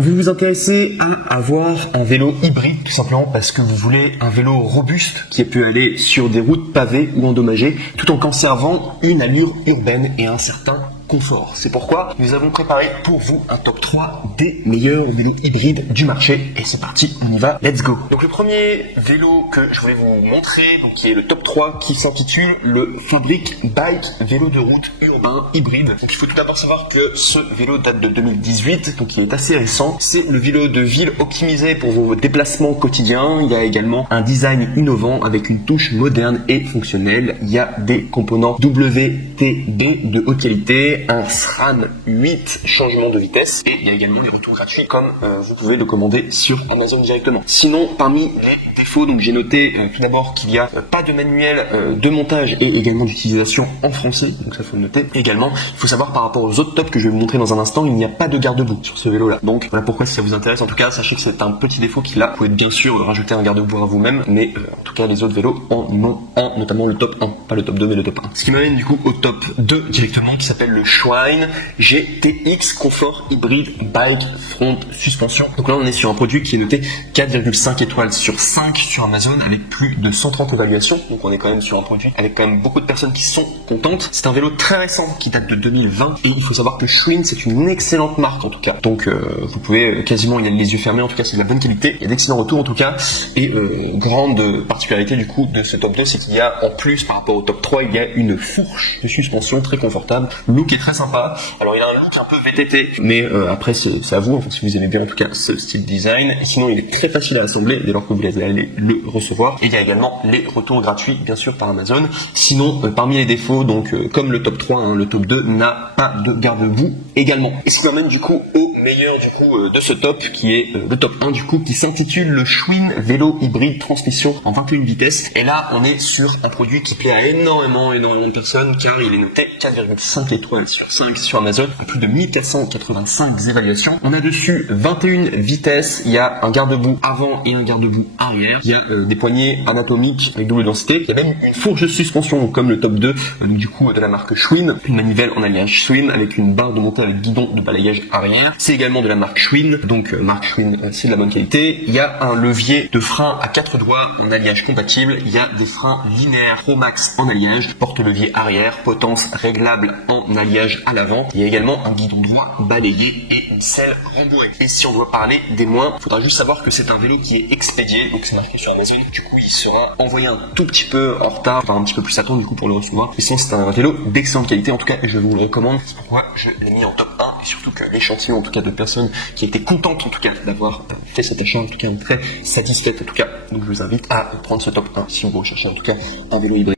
Vous vous intéressez à avoir un vélo hybride tout simplement parce que vous voulez un vélo robuste qui peut aller sur des routes pavées ou endommagées tout en conservant une allure urbaine et un certain confort. C'est pourquoi nous avons préparé pour vous un top 3 des meilleurs vélos hybrides du marché. Et c'est parti, on y va, let's go. Donc le premier vélo que je voulais vous montrer, donc qui est le top 3, qui s'intitule le Fabric Bike vélo de route urbain hybride. Donc il faut tout d'abord savoir que ce vélo date de 2018, donc il est assez récent. C'est le vélo de ville optimisé pour vos déplacements quotidiens. Il y a également un design innovant avec une touche moderne et fonctionnelle. Il y a des composants WTB de haute qualité, un SRAM 8 changement de vitesse et il y a également les retours gratuits comme vous pouvez le commander sur Amazon directement. Sinon, parmi les défauts, donc j'ai noté tout d'abord qu'il n'y a pas de manuel de montage et également d'utilisation en français, donc ça faut le noter. Également, il faut savoir par rapport aux autres tops que je vais vous montrer dans un instant, il n'y a pas de garde-boue sur ce vélo là. Donc voilà pourquoi si ça vous intéresse, en tout cas sachez que c'est un petit défaut qu'il a. Vous pouvez bien sûr rajouter un garde-boue à vous-même, mais en tout cas les autres vélos en ont un, notamment le top 1, pas le top 2 mais le top 1. Ce qui m'amène du coup au top 2 directement, qui s'appelle le Schwinn GTX Confort Hybride Bike Front Suspension. Donc là on est sur un produit qui est noté 4,5 étoiles sur 5 sur Amazon avec plus de 130 évaluations. Donc on est quand même sur un produit avec quand même beaucoup de personnes qui sont contentes. C'est un vélo très récent qui date de 2020 et il faut savoir que Schwinn c'est une excellente marque en tout cas. Donc vous pouvez quasiment, il a les yeux fermés, en tout cas c'est de la bonne qualité. Il y a d'excellents retours en tout cas. Et grande particularité du coup de ce top 2, c'est qu'il y a en plus par rapport au top 3, il y a une fourche de suspension très confortable. Le look est très sympa. Alors il a un look un peu VTT, mais après c'est à vous, en fait, si vous aimez bien en tout cas ce style design. Et sinon il est très facile à assembler dès lors que vous allez le recevoir. Et il y a également les retours gratuits bien sûr par Amazon. Sinon parmi les défauts, donc comme le top 3, le top 2 n'a pas de garde-boue également. Et ce qui m'amène du coup au meilleur du coup de ce top, qui est le top 1 du coup, qui s'intitule le Schwinn vélo hybride transmission en 21 vitesses. Et là on est sur un produit qui plaît à énormément de personnes car il est noté 4,5 étoiles sur 5 sur Amazon, plus de 1485 évaluations. On a dessus 21 vitesses, il y a un garde-boue avant et un garde-boue arrière, il y a des poignées anatomiques avec double densité, il y a même une fourche de suspension comme le top 2 donc du coup de la marque Schwinn, une manivelle en alliage Schwinn avec une barre de montée avec guidon de balayage arrière. C'est également de la marque Schwinn, donc marque Schwinn c'est de la bonne qualité. Il y a un levier de frein à 4 doigts en alliage compatible, il y a des freins linéaires Pro Max en alliage, porte-levier arrière, potence réglable en alliage à l'avant. Il y a également un guidon droit balayé et une selle rembourrée. Et si on doit parler des moins, il faudra juste savoir que c'est un vélo qui est expédié, donc c'est marqué sur Amazon, du coup il sera envoyé un tout petit peu en retard, enfin un petit peu plus attendre du coup pour le recevoir. Mais sinon c'est un vélo d'excellente qualité, en tout cas je vous le recommande, c'est pourquoi je l'ai mis en top 1, et surtout que l'échantillon en tout cas de personnes qui étaient contentes en tout cas d'avoir fait cet achat, en tout cas très satisfaites en tout cas. Donc je vous invite à prendre ce top 1 si vous recherchez en tout cas un vélo hybride.